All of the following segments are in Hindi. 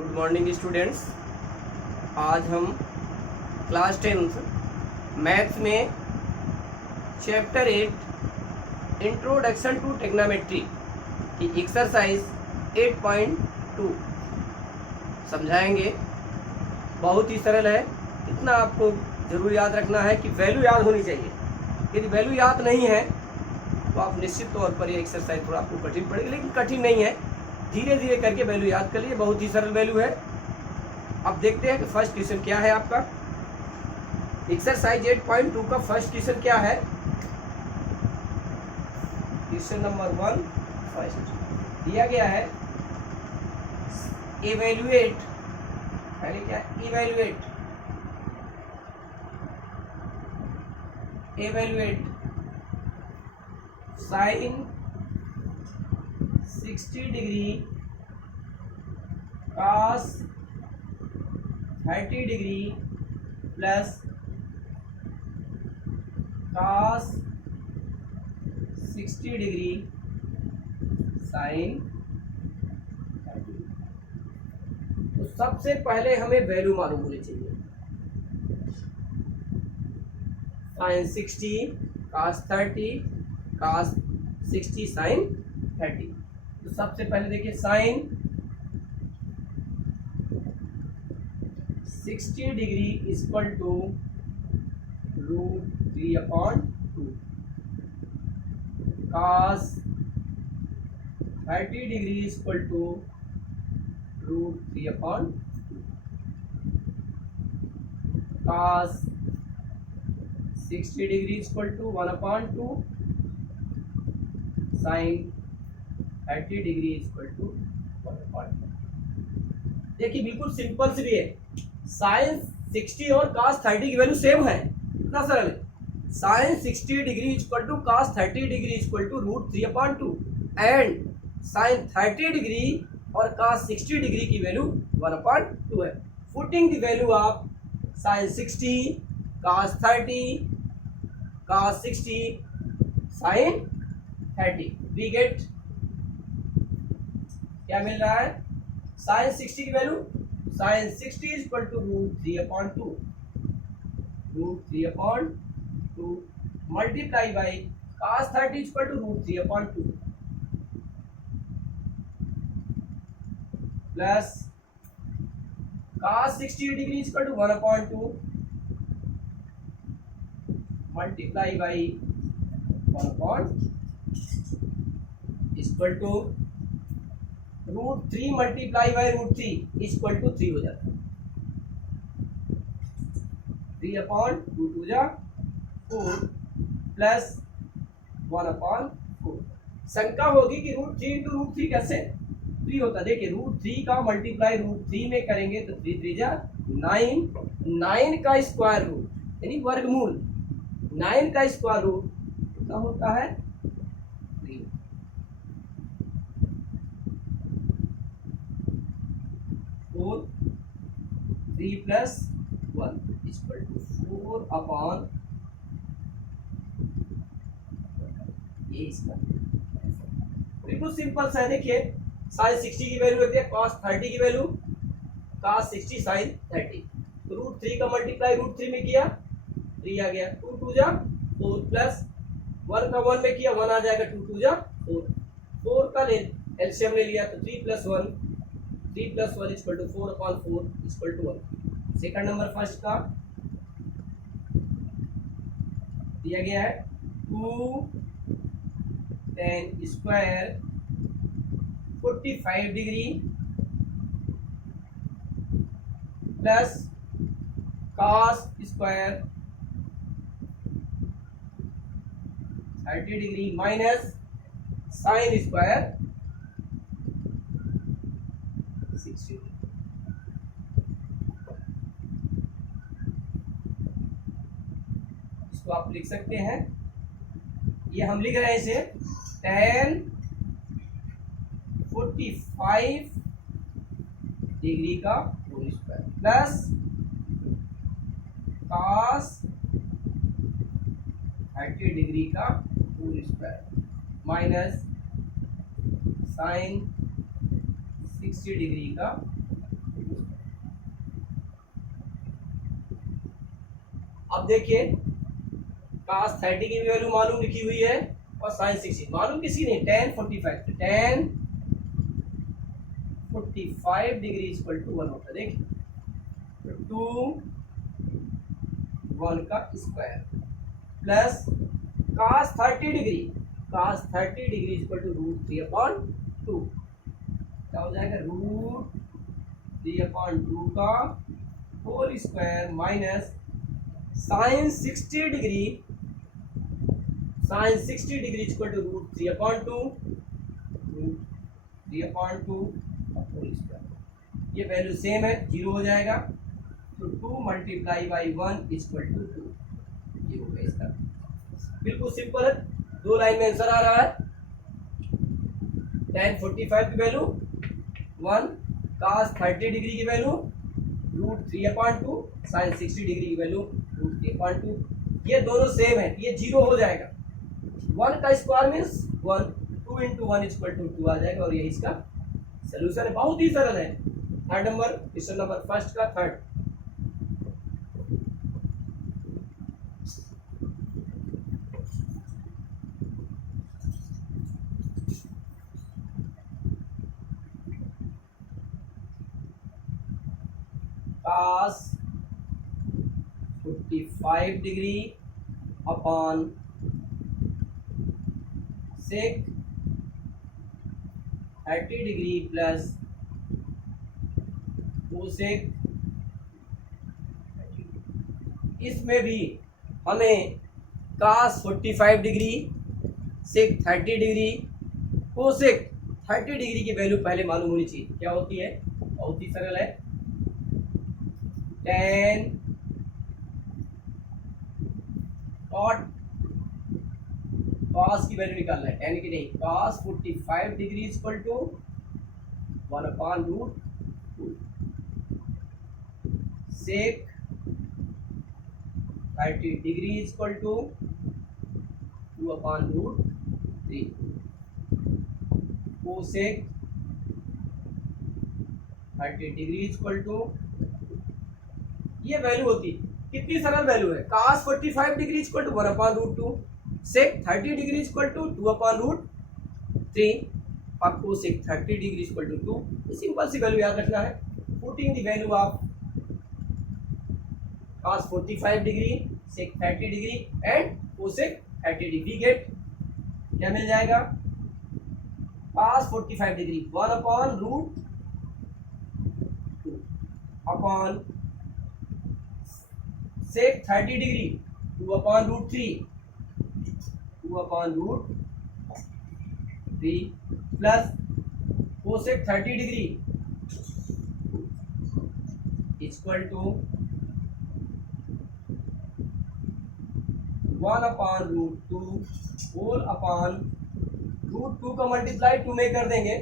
Good morning students. आज हम क्लास 10th मैथ्स में चैप्टर 8 इंट्रोडक्शन टू ट्रिग्नोमेट्री की एक्सरसाइज 8.2 समझाएंगे। बहुत ही सरल है। इतना आपको ज़रूर याद रखना है कि वैल्यू याद होनी चाहिए। यदि वैल्यू याद नहीं है तो आप निश्चित तौर पर ये एक्सरसाइज थोड़ा आपको कठिन पड़ेगी, लेकिन कठिन नहीं है। धीरे धीरे करके वैल्यू याद कर लिए, बहुत ही सरल वैल्यू है। अब देखते हैं कि फर्स्ट क्वेश्चन क्या है आपका। एक्सरसाइज 8.2 का फर्स्ट क्वेश्चन क्या है। क्वेश्चन नंबर 1 फर्स्ट दिया गया है, इवैल्यूएट, पहले क्या है, evaluate sine 60 degree cos 30 degree plus cos 60 degree sine 30। तो सबसे पहले हमें वैल्यू मालूम होनी चाहिए। Sine 60 cos 30 cos 60 sine 30। तो सबसे पहले देखिए sine 60 degree equal to √3/2, cos 30 degree equal to √3/2, cos 60 degree equal to 1/2, sine 30 degree equal to 1/2। देखिए बिल्कुल सिंपल सी भी है। साइन 60 और cos 30 की वैल्यू सेम है, इतना सरल है। Sine 60 degree equal to cos 30 degree equal to √3/2 and sine 30 degree और cos 60 डिग्री की वैल्यू 1/2 है। Putting the value of sine 60 cos 30 cos 60 sine 30 we get क्या मिल रहा है। साइन 60 की value, sine 60 equal to √3/2 multiply by cos 30 equal to √3/2 plus cos 60 degree equal to 1/2 multiply by 1/2 equal to √3 multiply by √3 equal to 3 हो जाता है। 3/2 जा 4 प्लस 1/4। शंका होगी कि √3 इंटू √3 कैसे 3 होता है। देखिए √3 का मल्टीप्लाई √3 में करेंगे तो 3 3 जा 9, 9 का स्क्वायर रूट यानी वर्गमूल, 9 का स्क्वायर रूट कितना होता है 3। 3 प्लस 1 इक्वल टू 4/, ये इसका बिल्कुल सिंपल सा है। देखिए साइन 60 की वैल्यू रखते हैं, cos 30 की वैल्यू cos 60 साइन 30, तो √3 का मल्टीप्लाई √3 में किया 3 आ गया, 2 2 जा 4 प्लस 1 का 1 में किया 1 आ जाएगा, 2 2 जा 4, 4 का एलसीएम ले लिया तो 3 plus 1 equal to 4/4 equal to 1। Second number first का दिया गया है 2 tan square 45 degree plus cos square 30 degree minus sine square 60। इसको आप लिख सकते हैं, ये हम लिख रहे हैं इसे tan 45 डिग्री का whole square plus cos 30 degree का whole square minus sine 60 degree का अब देखिए cos 30 की वैल्यू मालूम लिखी हुई है और sin 60 मालूम किसी नहीं, tan 45, tan 45 degree equal to 1 होता है। देखिए 2 1 का square plus cos 30 degree, cos 30 degree equal to √3/2, क्या हो जाएगा, √3/2 का whole square minus sin 60 degree, sin 60 degree equal to √3/2 whole square. ये वैल्यू सेम है, 0 हो जाएगा, तो 2 मल्टीप्लाई बाई 1 इक्वल टू 2, ये हो गया इसका। बिल्कुल सिंपल है, 2 लाइन में आंसर आ रहा है। tan 45 की वैल्यू 1, cos 30 डिग्री की वैल्यू √3/2, sin 60 डिग्री की वैल्यू √3/2। ये दोनों सेम है, ये 0 हो जाएगा। 1 का square means 1, 2 into 1 equal to 2 आ जाएगा और यही इसका सोल्यूशन है। बहुत ही सरल है। Third number, question number first का third. cos 45 degree upon sec 30 degree plus cosec, इसमें भी हमें cos 45 degree, sec 30 degree, cosec 30 degree की वैल्यू पहले मालूम होनी चाहिए। क्या होती है, बहुत ही सरल है, tan cot, cos की वैल्यू निकालना है, tan की नहीं, cos 45 degree equal to 1/√2, sec 30 degree equal to 2/√3, cosec 30 degree equal to, ये वैल्यू होती, कितनी सरल वैल्यू है, cos 45 degree equal to 1/√2, sec 30 degree equal to 2/√3 और cosec 30 degree equal to 2। Simple सी वैल्यू याद रखना है। Putting the value of cos 45 degree, sec 30 degree and cosec 30 degree, get क्या मिल जाएगा, cos 45 degree 1/√2 upon sec 30 degree 2/√3 plus cosec 30 degree equal to 1/√2 whole upon √2 का मल्टीप्लाई 2 में कर देंगे,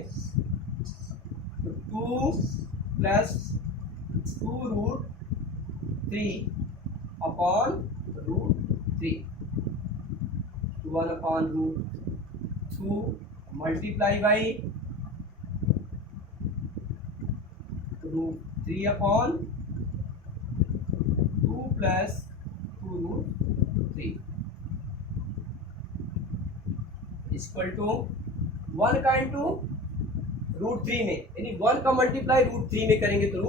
तो 2 plus 2√3 upon √3, 1/√2 multiply by √3 upon 2 plus 2√3 equal to 1 का इंटू √3 में, यानी 1 का मल्टीप्लाई √3 में करेंगे तो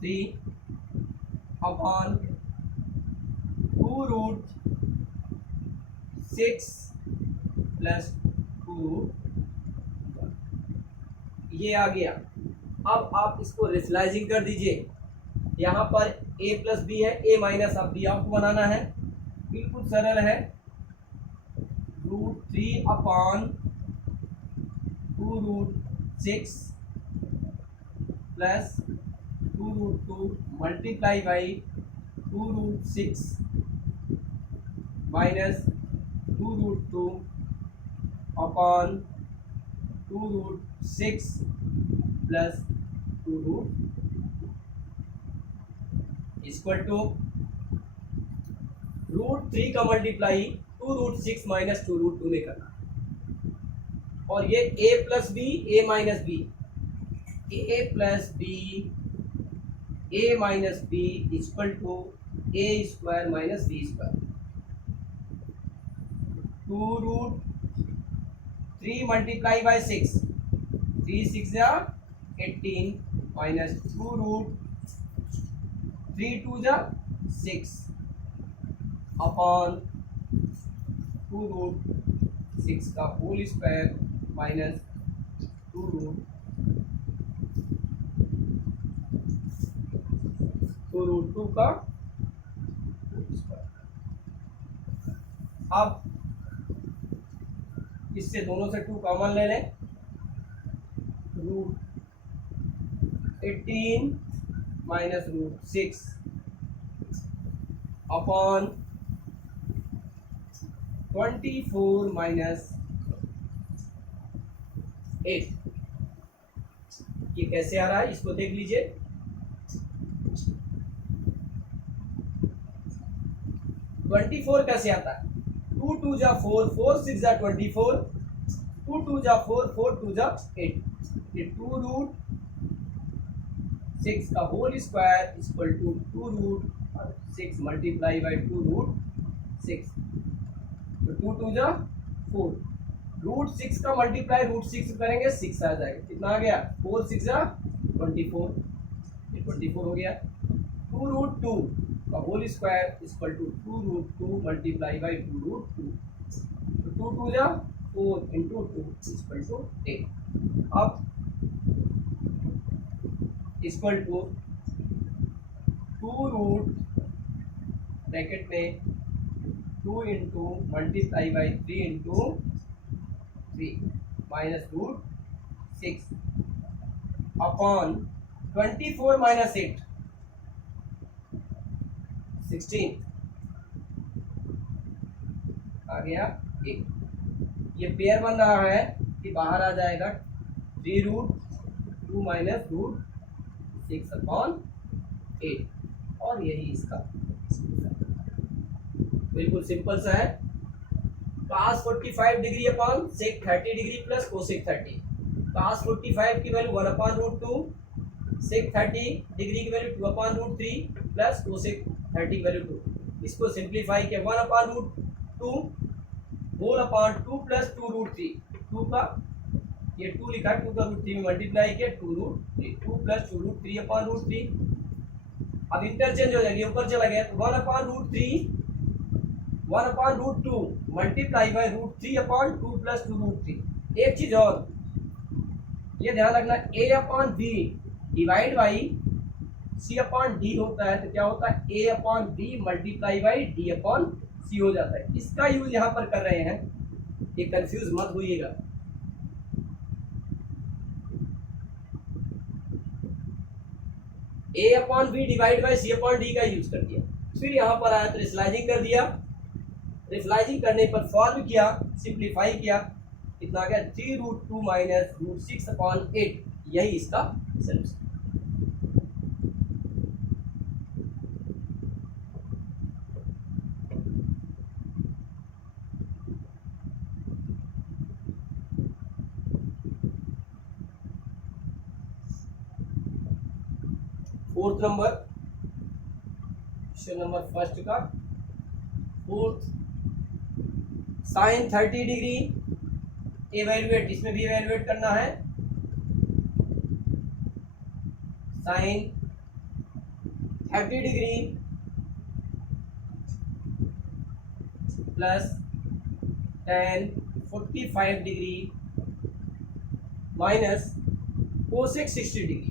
√3 अपॉन 2√6 प्लस 2√1, ये आ गया। अब आप इसको रेशनलाइजिंग कर दीजिए। यहाँ पर a प्लस बी है, a माइनस अब बी आपको बनाना है, बिल्कुल सरल है। √3 upon 2√6 plus 2√2 multiply by 2√6 minus 2√2 upon 2√6 plus 2√2 equal to √3 का मल्टीप्लाई 2√6 माइनस 2√2 में करना, और ये a plus b, a minus b, a plus b a minus B equal to a square minus b square. 2√3 multiply by 6, 3 6 जा 18 माइनस 2√3 2 जा 6 अपॉन 2√6 का होल स्क्वायर माइनस 2√2 का होल स्क्वायर। अब इससे दोनों से 2 कॉमन ले लें, √18 माइनस √6 अपॉन 24 माइनस 8। ये कैसे आ रहा है इसको देख लीजिए। 24 कैसे आता है? 2 2 जा 4, 4 6 जा 24, 2 2 जा 4, 4 2 जा 8। ये 2√6 का whole square equal to 2√6 multiply by 2√6। तो 2 2 जा 4, √6 का मल्टीप्लाई √6 करेंगे 6 आ जाएगा। कितना आ गया? 4 6 जा 24, ये 24 हो गया। 2√2 का whole square equal to 2√2 multiply by 2√2। तो 2 2 जा 4 इंटू 2 इक्वल टू 8। अब इक्वल टू 2 ब्रैकेट में 2 into multiply by 3 into 3 minus √6 upon 24 minus 8 16 आ गया 1। ये पेयर बन रहा है कि बाहर आ जाएगा 3√2 माइनस √6 अपॉन 8 और यही इसका बिल्कुल सिंपल सा है। cos 45 degree upon sec 30 degree plus cosec 30। cos 45 की वैल्यू 1 अपॉन √2, sec 30 डिग्री की value 2 upon √3 plus cosec 30 value 2। इसको सिंप्लीफाई किया 1 अपॉन √2 होल अपॉन 2 प्लस 2√3। 2 का ये 2 लिखा है, 2 का √3 में मल्टीप्लाई किया 2√3, 2 प्लस 2√3 अपॉन √3। अब इंटरचेंज हो जाएगी, ऊपर चला गया तो 1 upon √3 1 upon √2 multiply by √3 upon 2 plus 2√3। एक चीज और ये ध्यान रखना, a upon b divide by c upon d होता है तो क्या होता है? a upon b multiply by d upon c हो जाता है। इसका यूज यहाँ पर कर रहे हैं, ये कंफ्यूज मत होइएगा। a upon b divide by c upon d का यूज कर दिया, फिर यहाँ पर आया तो रेशनलाइजिंग कर दिया। रेशनलाइजिंग करने पर सॉल्व किया, सिंप्लीफाई किया, कितना आ गया? 3√2 माइनस √6 अपॉन 8। यही इसका solution. Fourth number, question number first का फोर्थ, साइन 30 डिग्री एवेल्युएट, इसमें भी एवेल्युएट करना है। Sine 30 degree plus tan 45 degree minus cosec 60 degree.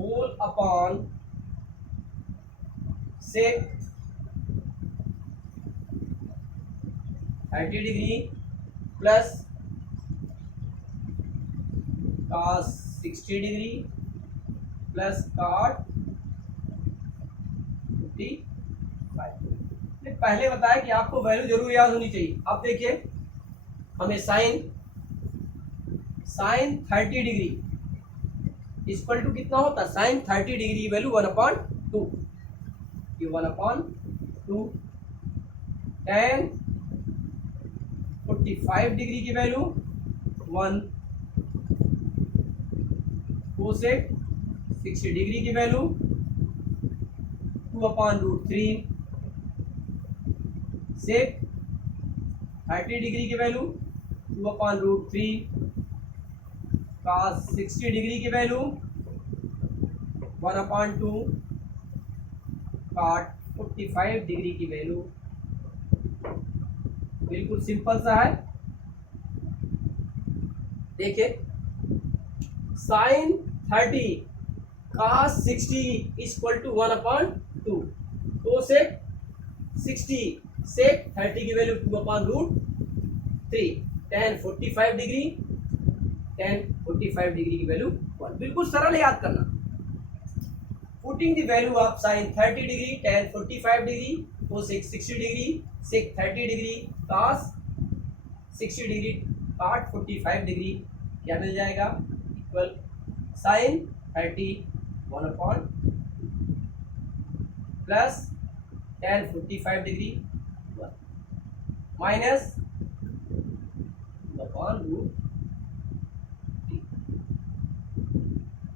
Whole upon sec 30 degree plus cos 60 degree plus cot 55। पहले बताया कि आपको वैल्यू जरूर याद होनी चाहिए। अब देखिए हमें साइन 30 डिग्री इक्वल टू कितना होता है? साइन 30 डिग्री वैल्यू 1/2, ये 1/2 tan 45 डिग्री की वैल्यू 1 कोसेक 60 डिग्री की वैल्यू 2/√3, सेक 30 डिग्री की वैल्यू 2/√3, cos 60 डिग्री की वैल्यू 1/2, cot 45 डिग्री की वैल्यू। बिल्कुल सिंपल सा है। देखिए sine 30 cos 60 equal to 1/2, cosec 60 sec 30 की वैल्यू 2/√3, tan 45 डिग्री की वैल्यू 1। बिल्कुल सरल है याद करना। Putting the value of sine 30 degree, tan 45 degree, cosec 60 degree, sec 30 degree, cos 60 degree, cot 45 degree, क्या मिल जाएगा? Equal sine 30 1/2 plus tan 45 degree 1 minus 2/√3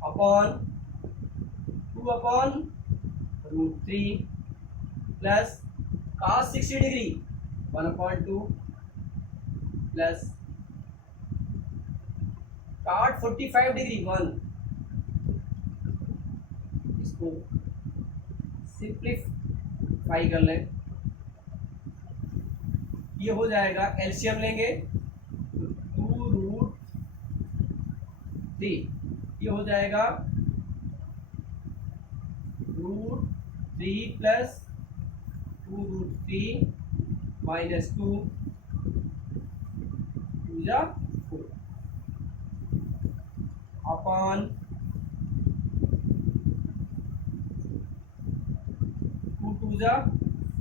upon 2/√3 plus cos 60 degree 1/2 plus cot 45 degree 1। इसको सिंप्लीफाई कर लें, ये हो जाएगा, एलसीएम लेंगे 2√3, ये हो जाएगा √3 plus 2√3 minus 2 4 upon 2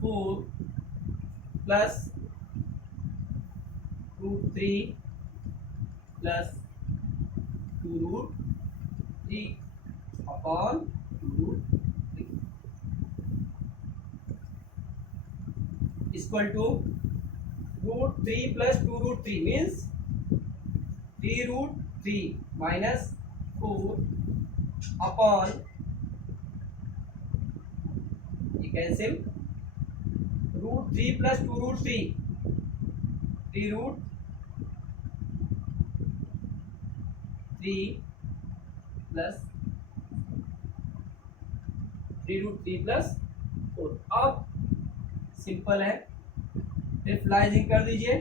4 plus √3 plus 2√3 upon 2√3 equal to √3 plus 2√3 means 3√3 minus 4 upon, ये कैंसिल, √3 प्लस 2√3 3√3 प्लस 4। अब सिंपल है, सिंपलाइजिंग कर दीजिए।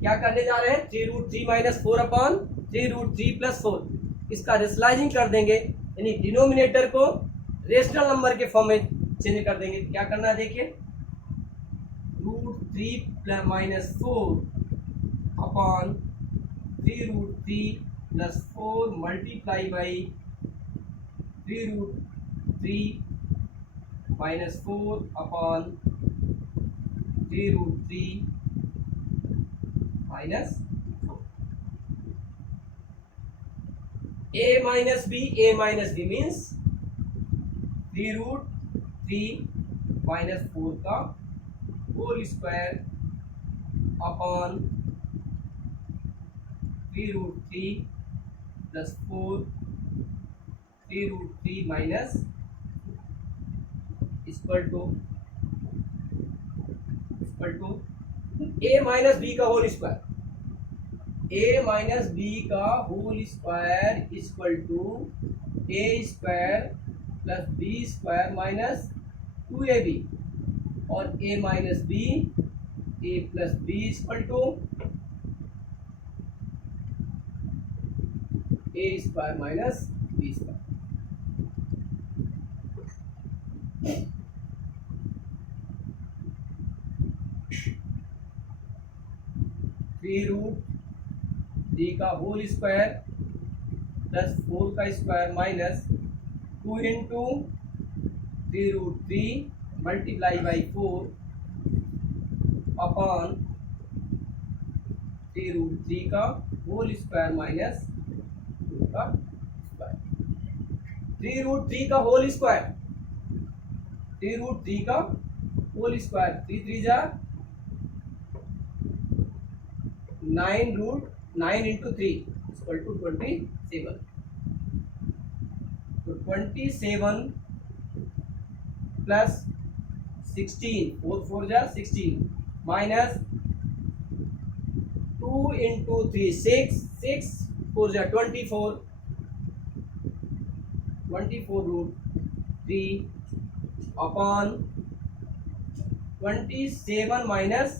क्या करने जा रहे हैं? 3√3 माइनस 4 अपॉन 3√3 प्लस 4, इसका रेशनलाइजिंग कर देंगे, यानी डिनोमिनेटर को रेशनल नंबर के फॉर्म में चेंज कर देंगे। क्या करना है देखिए, √3 minus 4 upon 3√3 plus 4 multiply by 3√3 minus 4 upon 3√3 minus 4। a minus b means 3√3 minus 4 का whole square upon 3√3 plus 4 3√3 minus equal to a minus B का whole square, a minus B का whole square equal to a square plus B square minus 2ab, और a minus b a plus B equal to a square minus b square. 3√3 का होल स्क्वायर प्लस 4 का square minus 2 into 3√3 multiply by 4 upon 3√3 का होल स्क्वायर माइनस 2 का स्क्वायर। 3√3 का होल स्क्वायर, 3√3 का होल स्क्वायर, 3 3 जा 9 √9 इंटू 3 इक्वल टू 27। 27 प्लस 16, 4 4 जा 16 माइनस 2 इंटू 3 6 6 4 जा 24 root 3 upon 27 minus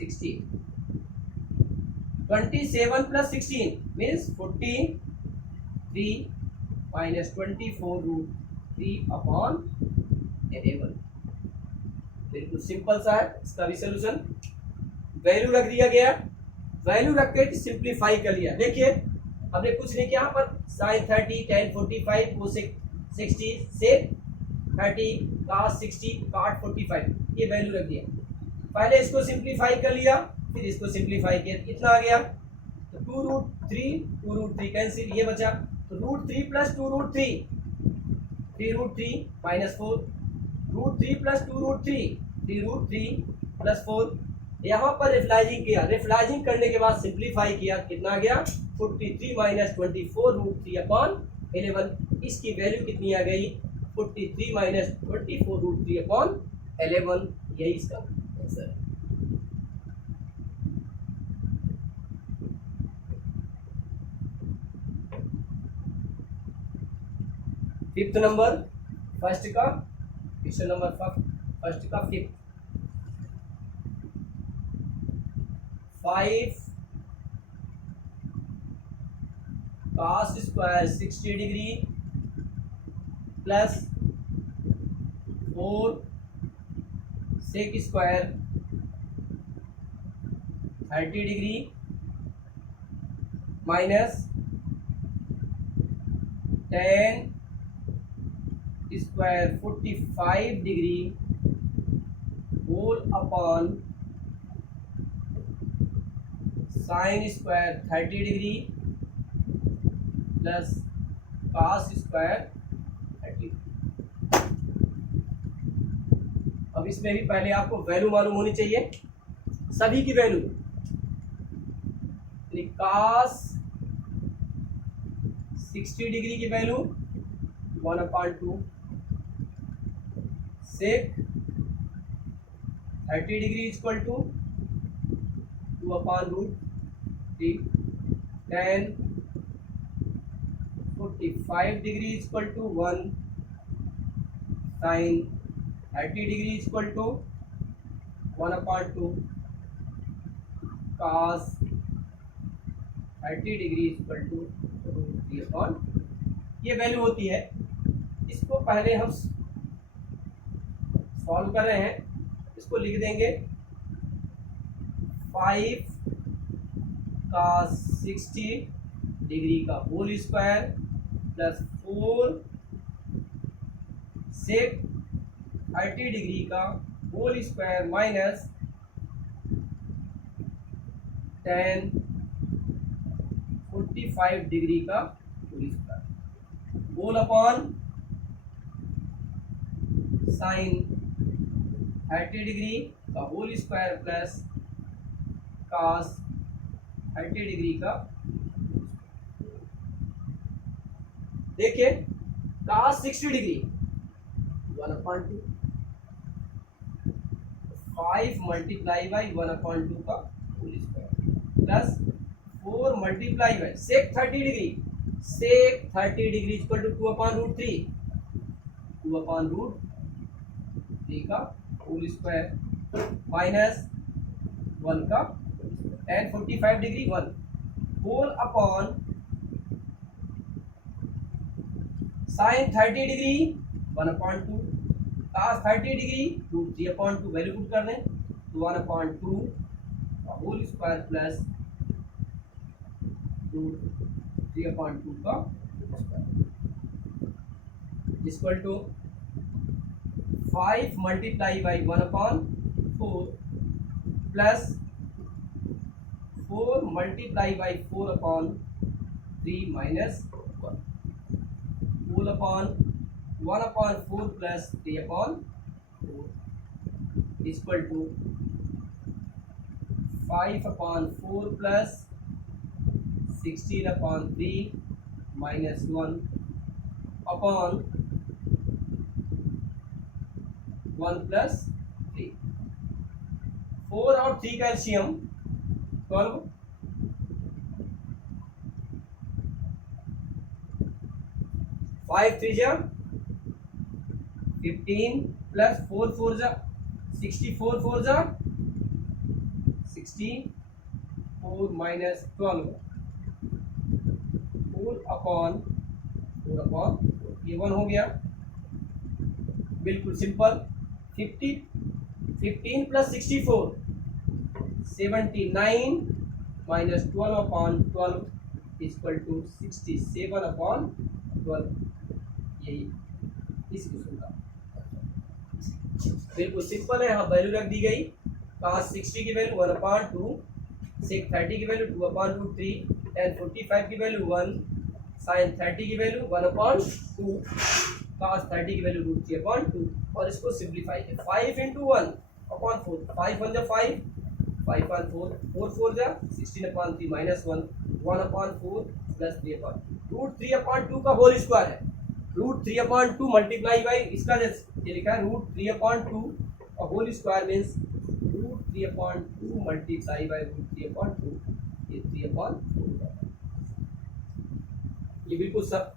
16, 27 plus 16 means 43 minus 24 root 3 upon 11। बिल्कुल सिंपल सा है इसका भी सोल्यूशन। वैल्यू रख दिया गया, वैल्यू रख के सिंप्लीफाई कर लिया। देखिए हमने कुछ नहीं किया, यहाँ पर sign 30 tan 45 cosec 60 sec 30 cos 60 cot 45 ये वैल्यू रख दिया। पहले इसको सिंप्लीफाई कर लिया, फिर इसको सिंप्लीफाई किया, कितना आ गया तो 2 रूट 3 कैंसिल, ये बचा तो root 3 plus 2 root 3 3 root 3 minus 4 root 3 plus 2 root 3 root 3 plus 4। यहाँ पर रेफलाइजिंग किया, रेफलाइजिंग करने के बाद सिंप्लीफाई किया, कितना आ गया 43 माइनस 24 रूट 3 अपॉन 11। इसकी वैल्यू कितनी आ गई 43 माइनस 24 रूट 3 अपॉन 11। यही इसका आंसर है। फिफ्थ नंबर फर्स्ट का क्वेश्चन नंबर फर्स्ट का fifth 5 cos square 60 degree plus 4 sec square 30 degree minus 10 square 45 degree whole upon sine square 30 degree plus cos square 30। अब इसमें भी पहले आपको वैल्यू मालूम होनी चाहिए, सभी की वैल्यू। cos 60 डिग्री की value 1/2, sec 30 degree equal to 2/√3, tan 45 degree equal to 1, sin 30 degree equal to 1/2, cos 30 degree equal to √3। ये वैल्यू होती है। इसको पहले हम सॉल्व कर रहे हैं, इसको लिख देंगे 5 cos 60 डिग्री का whole square plus 4 sec 30 degree का होल स्क्वायर माइनस 10 45 डिग्री का whole square whole upon sine 30 degree का whole square plus cos 30 degree का। देखिए cos 60 डिग्री 1/2, 5 मल्टीप्लाई बाई 1/2 का whole square plus 4 multiply by sec 30 degree, sec 30 degree equal to 2/√3, 2/√3 का होल स्क्वायर माइनस 1 का tan 45 degree 1 whole upon sine 30 degree 1/2, cos 30 degree √3/2 value put कर दें तो 1/2 का होल स्क्वायर प्लस √3/2 का equal to 5 multiply by 1/4 plus 4 multiply by 4/3 minus 1 whole upon 1/4 plus 3/4 equal to 5/4 plus 16/3 minus 1 upon 1 plus 3। 4 और 3 का एलसीएम 12, 5 3 जा 15 प्लस 4 4 जा 64, 4 जा 64 माइनस 12, 4 अपॉन ये 1 हो गया। बिल्कुल simple. 15 plus 64 79 minus 12 upon 12 equal to 67 upon 12। यही इस क्वेश्चन का बिल्कुल सिंपल है। यहाँ वैल्यू रख दी गई। cos 60 की वैल्यू 1/2, sec 30 की वैल्यू 2/3, tan 45 की वैल्यू 1, sin 30 की वैल्यू 1/2, cos 30 की वैल्यू √3/2। और इसको सिंप्लीफाई किया 5 × 1/4, 5 1 जा 5, 5 1 4, 4 4 जा 16/3 माइनस 1, 1/4 प्लस 3/2, √3/2 का होल स्क्वायर है। √3/2 मल्टीप्लाई बाई इसका ये लिखा है √3/2 और whole square means √3/2 multiply by √3/2, ये 3/4। ये बिल्कुल सब।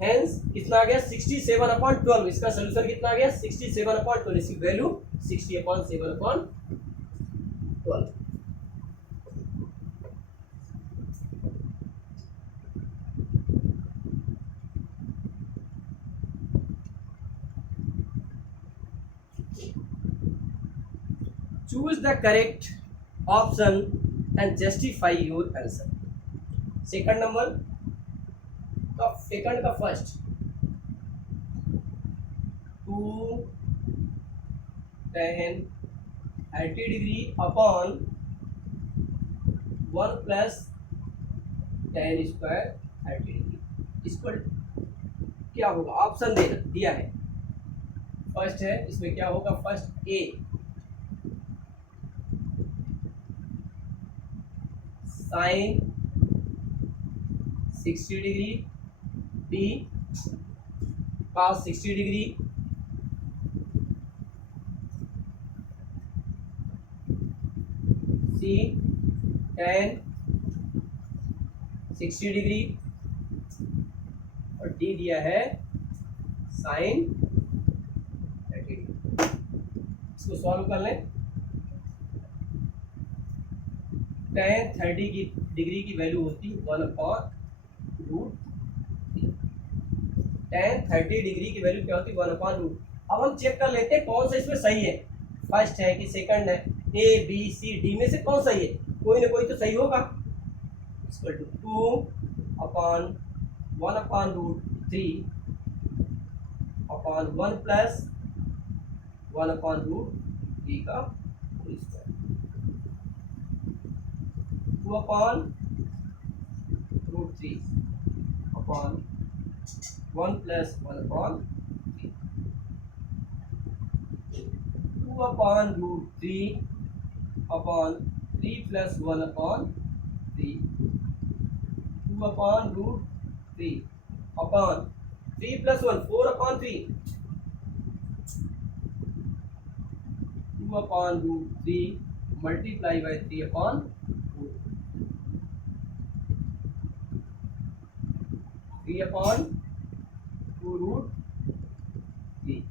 हेंस कितना आ गया 67/12। इसका सोल्यूशन कितना आ गया 67/12। इसकी value 60/7/12। Choose the correct option and justify your answer. Second number का सेकंड का first 2 tan 30 degree upon 1 plus tan square 30 degree equal क्या होगा। ऑप्शन दिया है। फर्स्ट है, इसमें क्या होगा। First A sine 60 degree, B cos 60 degree, C tan 60 degree और डी दिया है साइन 30 डिग्री। इसको सॉल्व कर लें। tan 30 डिग्री की वैल्यू होती है 1/√। tan 30 डिग्री की वैल्यू क्या होती है 1/√। अब हम चेक कर लेते हैं कौन सा इसमें सही है। फर्स्ट है कि सेकंड है, ए बी सी डी में से कौन सही है। कोई ना कोई तो सही होगा। इक्वल टू 2/1/√3 अपॉन 1 प्लस 1/√3 का whole square, 2/√3 upon 1 plus 1/3, 2/√3 upon 3 plus 1/3, 2/√3 upon 3 plus 1 4/3, 2/√3 multiply by 3/4, 3/2√3।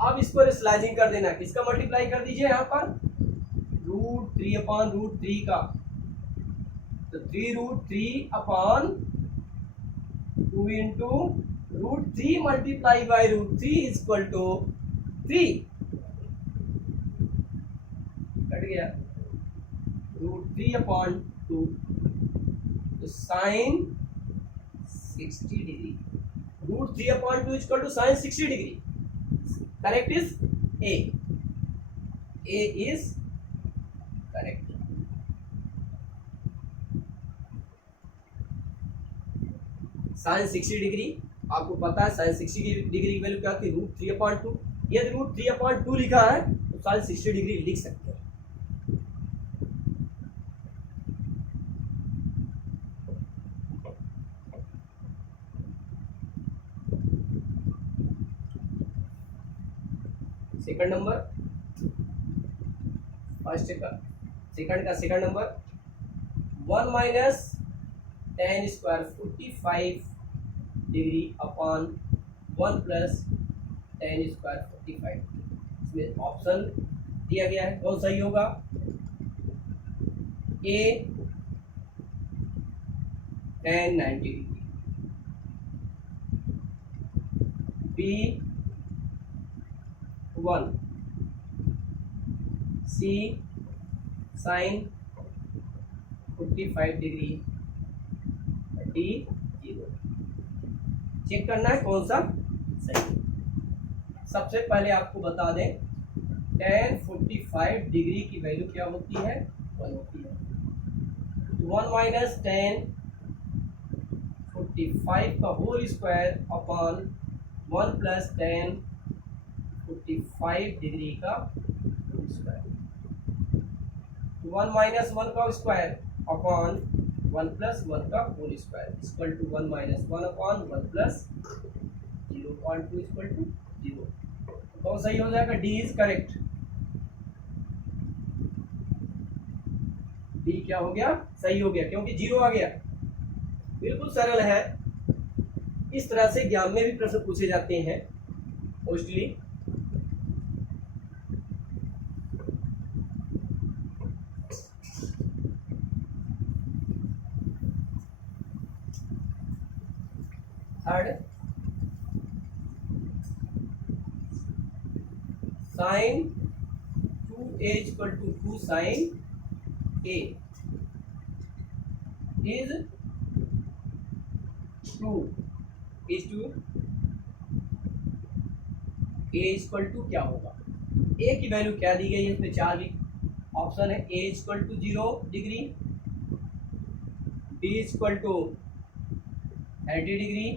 अब इसको स्लाइसिंग कर देना। किसका मल्टीप्लाई कर दीजिए यहाँ पर √3/√3 का, तो 3√3/2 into √3 multiply by √3 equal to 3। Cut गया √3/2 तो sine 60 degree, √3/2 equal to sine 60 degree. Correct is a is correct. Sine 60 degree आपको पता है। साइन 60 डिग्री की वैल्यू क्या होती है √3/2। यदि √3/2 लिखा है तो साइन 60 डिग्री लिख सकते हैं। सेकंड नंबर, फर्स्ट का second number 1 minus ten square 45 degree upon 1 plus ten square 45। इसमें ऑप्शन दिया गया है, कौन सही होगा? ए टेन 90 डिग्री, बी 1, सी साइन 45 डिग्री, डी 0। चेक करना है कौन सा सही। सबसे पहले आपको बता दें tan 45 डिग्री की वैल्यू क्या होती है? 1 होती है। 1 माइनस टेन 45 का whole square upon 1 plus tan 45 degree का होल स्क्वायर। 1 माइनस 1 का स्क्वायर अपॉन 1 प्लस 1 का whole square equal to 1 minus 1 upon 1 plus 0.2 equal to 0। कौन सही हो जाएगा? D is correct. डी क्या हो गया? सही हो गया, क्योंकि 0 आ गया। बिल्कुल सरल है। इस तरह से एग्जाम में भी प्रश्न पूछे जाते हैं mostly. Third, sine 2a equal to 2 sine a is to a equal to क्या होगा? a की वैल्यू क्या दी गई है? इसमें 4 भी ऑप्शन है। a equal to 0 degree, b equal to 30 degree,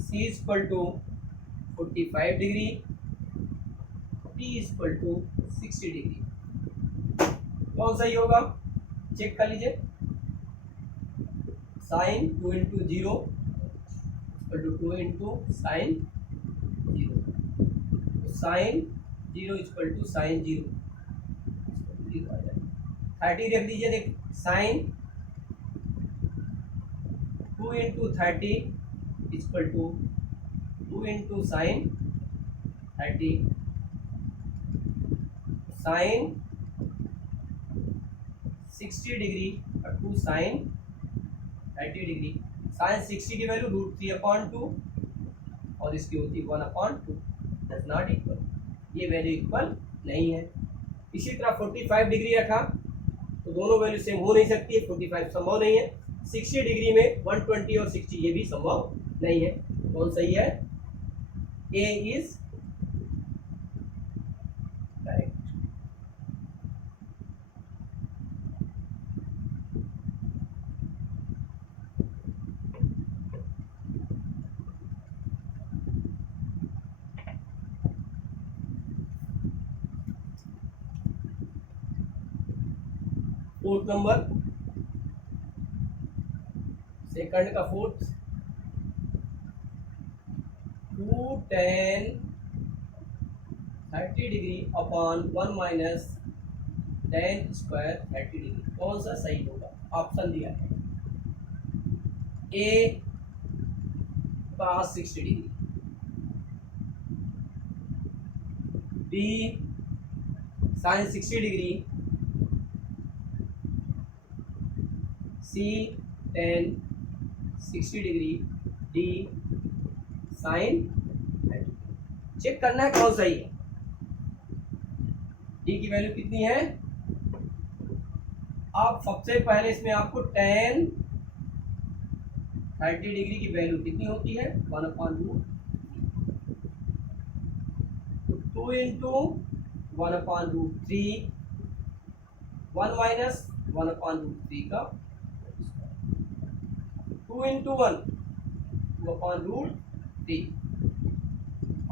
c equal to 45 degree, d equal to 60 degree. कौन सही होगा? चेक कर लीजिए। Sine 2 into 0 equal to 2 into sine 0, sine 0 equal to sine 0 आ जाएगा। 30 रख दीजिए। देख, sine 2 into 30 equal to 2 into sine 30, sine 60 degree और 2 साइन 30 डिग्री। साइन 60 की वैल्यू √3/2 और इसकी होती है 1/2। डज नॉट इक्वल, ये वैल्यू इक्वल नहीं है। इसी तरह 45 डिग्री रखा तो दोनों वैल्यू सेम हो नहीं सकती है, 45 संभव नहीं है। 60 डिग्री में 120 और 60 ये भी संभव नहीं है। कौन सही है? A is correct. Fourth number, second का fourth, 2 tan 30 degree upon 1 minus tan square 30 degree. कौन सा सही होगा? ऑप्शन दिया है। A cos 60 degree, B sin 60 degree, C tan 60 degree, D sine 30। Check करना है कौन सही है। डी की वैल्यू कितनी है? अब सबसे पहले इसमें आपको tan 30 डिग्री की वैल्यू कितनी होती है? 1/2। 2 इंटू 1/√3, 1 माइनस 1/√3 का 2 into 1 2/√3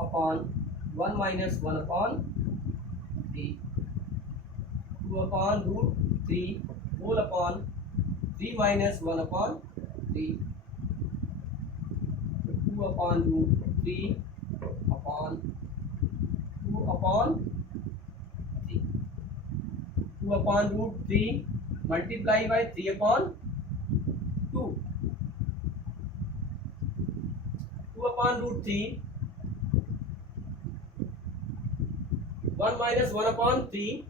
upon 1 minus 1/3, 2/√3 whole upon 3 minus 1/3, 2/√3 upon 2/3, 2/√3 multiply by 3/2, 2/√3, 1 minus 1/3,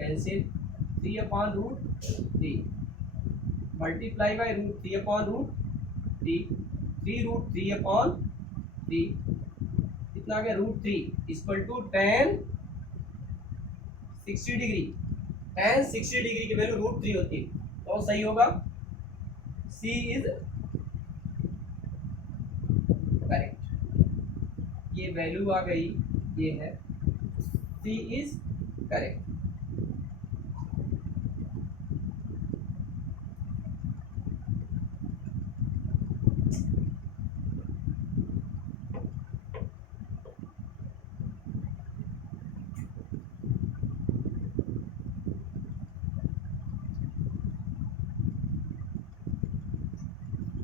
cancel 3/√3 multiply by √3/√3, 3√3/3 कितना आ गया √3 equal to tan 60 degree. tan 60 degree की वैल्यू √3 होती है, तो सही होगा, सी इज करेक्ट। ये वैल्यू आ गई, ये है, C is correct.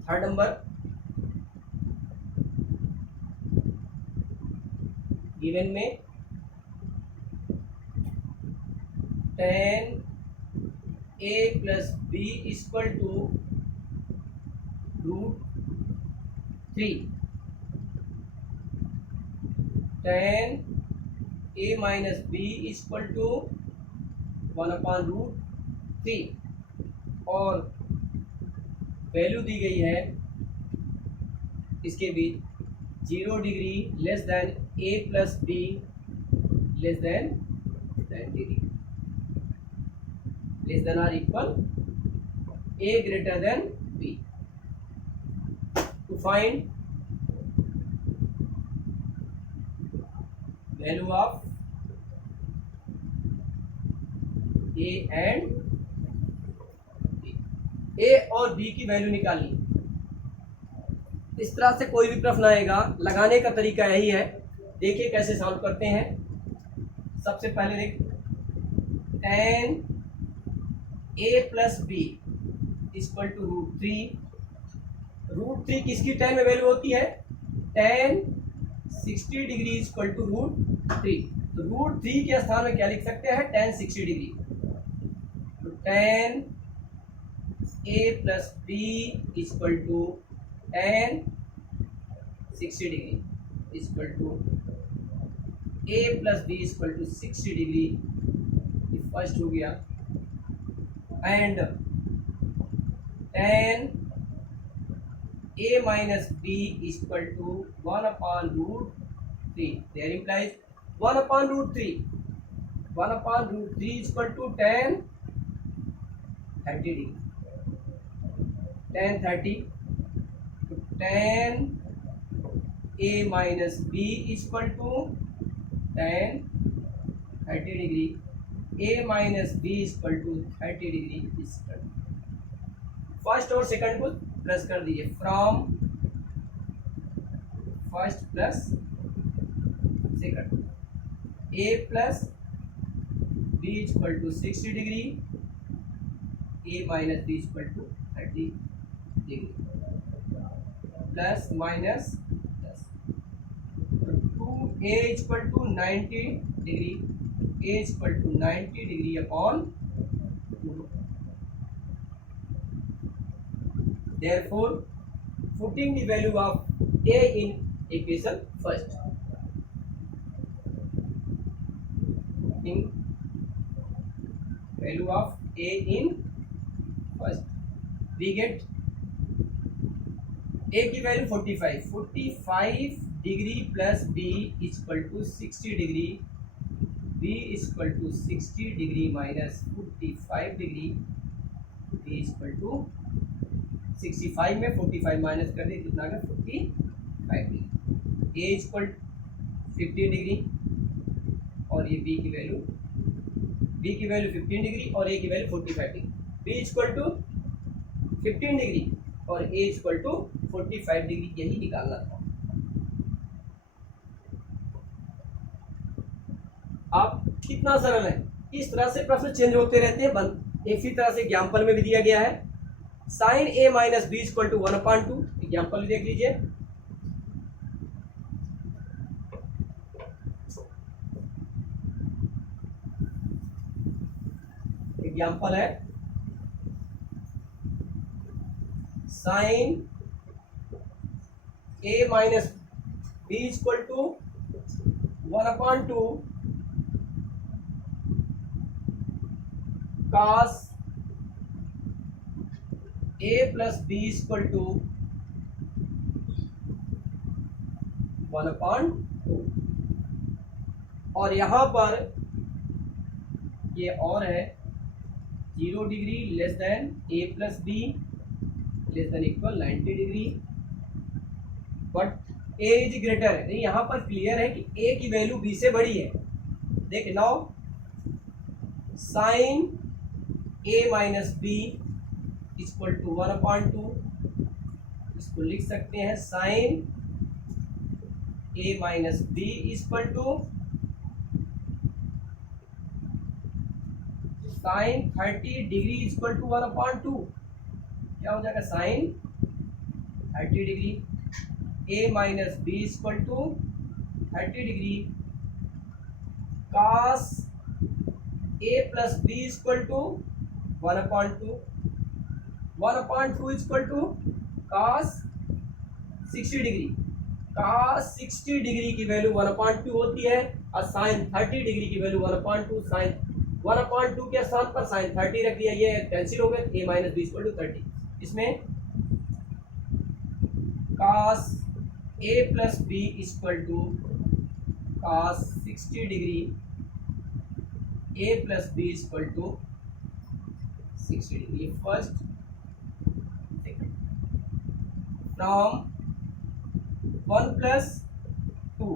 Third number, given में tan a plus B equal to √3, tan a minus B equal to 1/√3 और वैल्यू दी गई है इसके बीच 0 degree less than a plus B less than 90 degree, less than or equal a greater than b। To find value of a and A और बी की वैल्यू निकालनी। इस तरह से कोई भी प्रश्न आएगा, लगाने का तरीका यही है। देखिए कैसे सॉल्व करते हैं। सबसे पहले देख, tan a plus B equal to √3, √3 किसकी tan में वैल्यू होती है, tan 60 डिग्री इक्वल टू √3, तो √3 के स्थान में क्या लिख सकते हैं, tan 60 डिग्री, तो tan a plus B equal to tan 60 degree equal to a plus B equal to 60 degree, first हो गया, and tan a minus B equal to 1/√3, there implies 1/√3, 1/√3 equal to tan 30 degree, tan 30, तो tan a minus B equal to tan 30 degree, a minus B equal to 30 degree equal, first और सेकंड को प्लस कर दीजिए, from first plus second, a plus B equal to 60 degree, a minus B equal to 30 degree, plus minus plus, 2a equal to 90 degree, a equal to 90 degree upon 2, therefore putting the value of a in equation first, putting value of a in first, we get a की value 45 degree plus B equal to 60 degree, b equal to 60 degree minus 45 degree, b equal to 65 में 45 माइनस कर दी, कितना आ गया 45 डिग्री, ए इक्वल 15 डिग्री और ये बी की वैल्यू 15 डिग्री और ए की value 45 degree, b equal to 15 degree और ए इक्वल टू 45 डिग्री, यही निकालना था। आप कितना सरल है, इस तरह से प्रश्न चेंज होते रहते हैं। बंद इसी तरह से एग्जाम्पल में भी दिया गया है, sine a minus B equal to 1/2। Example देख लीजिए, एग्जाम्पल है sine a minus B equal to 1/2 cos a plus B equal to 1/2। और यहां पर ये और है 0 degree less than a plus B less than equal 90 degree, but a is greater है। नहीं, यहां पर क्लियर है कि a की वैल्यू b से बड़ी है। देख now sine a minus B equal to 1/2, इसको लिख सकते हैं sine a minus B equal to sine 30 degree equal to 1/2। क्या हो जाएगा, sine 30 degree a minus B equal to 30 degree cos a plus B equal to 1/2। 1/2 equal to cos 60 degree. cos 60 degree की वैल्यू 1/2 होती है और sin 30 डिग्री की वैल्यू 1/2। sin 1/2 के स्थान पर sin 30 रख दिया, ये कैंसिल हो गए, a minus B equal to 30। इसमें cos a plus B equal to cos 60 degree a plus B equal to 60 degree. First from 1 plus 2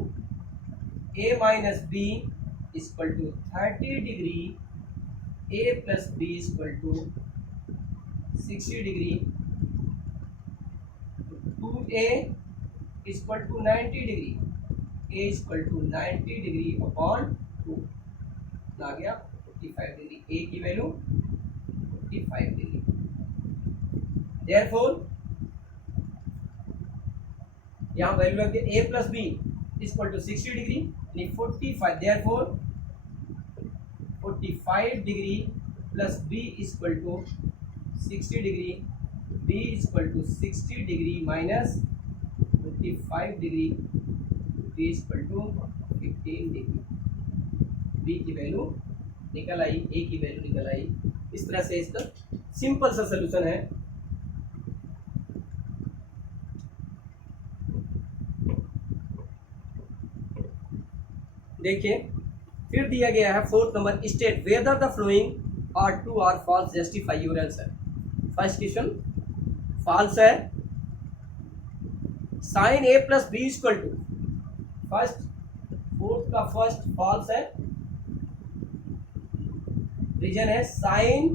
a minus B equal to 30 degree a plus B equal to 60 degree 2a equal to 90 degree a equal to 90 degree upon 2 आ गया 55 डिग्री। a की वैल्यू 55 डिग्री। देयरफॉर यहाँ वैल्यू रख दिया a plus B equal to 60 degree यानी 45। Therefore 45 degree plus b equal to 60 degree, b equal to 60 degree minus 45 degree, b equal to 15 degree. b की वैल्यू निकल आई, a की वैल्यू निकल आई। इस तरह से इसका सिंपल सा सलूशन है। देखिए फिर दिया गया है 4th number, state whether the following are true or false, justify your answer. First question false है, sine a plus B equal to, first 4th का फर्स्ट फॉल्स है। रीजन है sine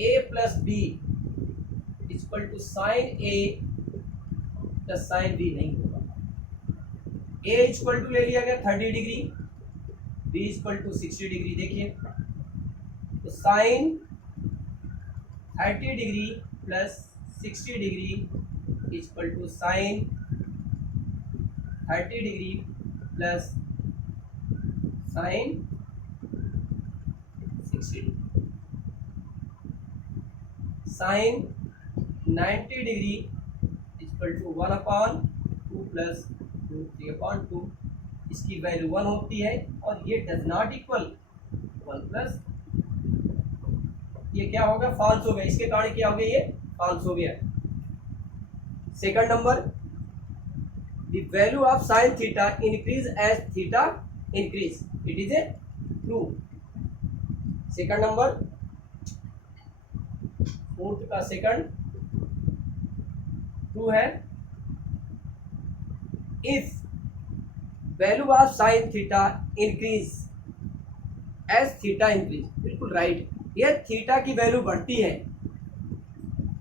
a plus B equal to sine a plus sine b नहीं होगा। a इक्वल टू ले लिया गया 30 degree, b equal to 60 degree. देखिए तो sine 30 degree plus 60 degree equal to sine 30 degree plus sine 60 degree. Sine 90 degree equal to 1/2 plus 3/2। इसकी वैल्यू 1 होती है और ये डज नॉट इक्वल 1 प्लस, ये क्या होगा, फॉल्स हो गया। इसके कारण क्या हो गया, ये फॉल्स हो गया। Second number, the value of sine theta increase as theta increase, it is a true. Second number 4th का सेकंड ट्रू है। If value of sine theta increase as theta increase, बिल्कुल राइट। ये थीटा की वैल्यू बढ़ती है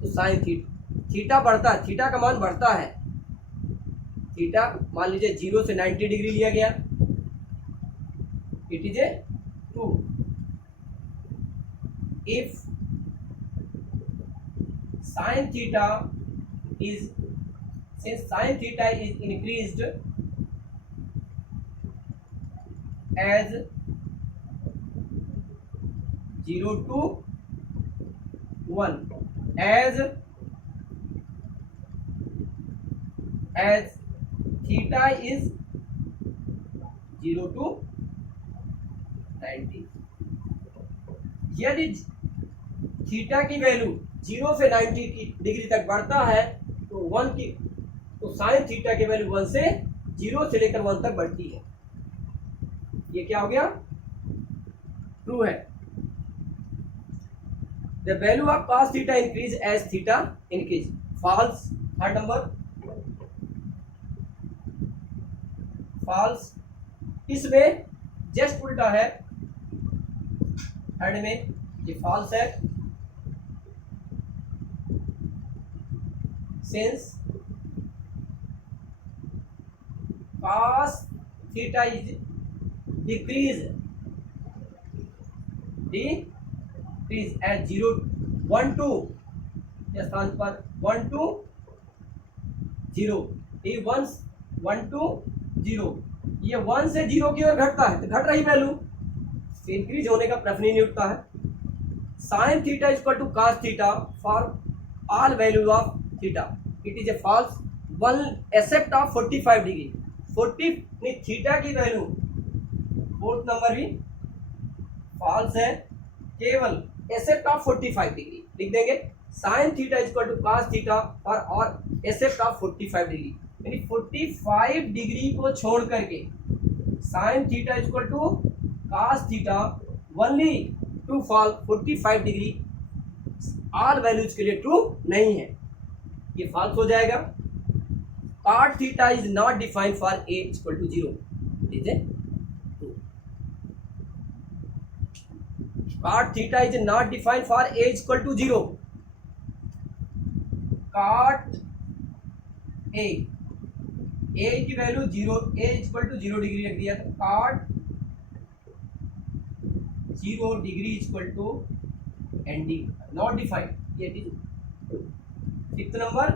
तो साइन थीटा थीटा बढ़ता है, थीटा का मान बढ़ता है, थीटा मान लीजिए 0 से 90 डिग्री लिया गया, it is A 2। If sin theta is, since sin theta is increased as 0 to 1, as theta is 0 to 90, यदि थीटा की वैल्यू 0 से 90 की डिग्री तक बढ़ता है तो साइन थीटा की वैल्यू 1 से 0 से लेकर 1 तक बढ़ती है। ये क्या हो गया? ट्रू है। The value of cos theta increase as theta increase, false. Third number false, इसमें जस्ट उल्टा है, थर्ड में ये फॉल्स है। Since cos theta is decrease at 0 1 to के स्थान पर 1 to 0, ये 1 to 0, ये 1 से 0 की ओर घटता है तो घट रही वैल्यू, इंक्रीज होने का प्रश्न ही नहीं उठता है। Sine theta equal to cos theta for all value of theta, it is a false. One except of 45 degree, 40 में थीटा की वैल्यू, फोर्थ नंबर भी फॉल्स है, केवल एक्सेप्ट ऑफ 45 डिग्री लिख देंगे। Sine theta equal to cos theta और एक्सेप्ट ऑफ 45 डिग्री, यानी 45 डिग्री को छोड़ करके sine theta equal to cos theta only to fall 45 degree, all values के लिए ट्रू नहीं है, ये फॉल्स हो जाएगा। cot theta is not defined for a equal to 0, is a true. cot theta is not defined for a equal to 0। cot a की value 0, a equal to 0 degree रख दिया, तो cot 0 degree equal to nd, not defined, ये फिफ्थ नंबर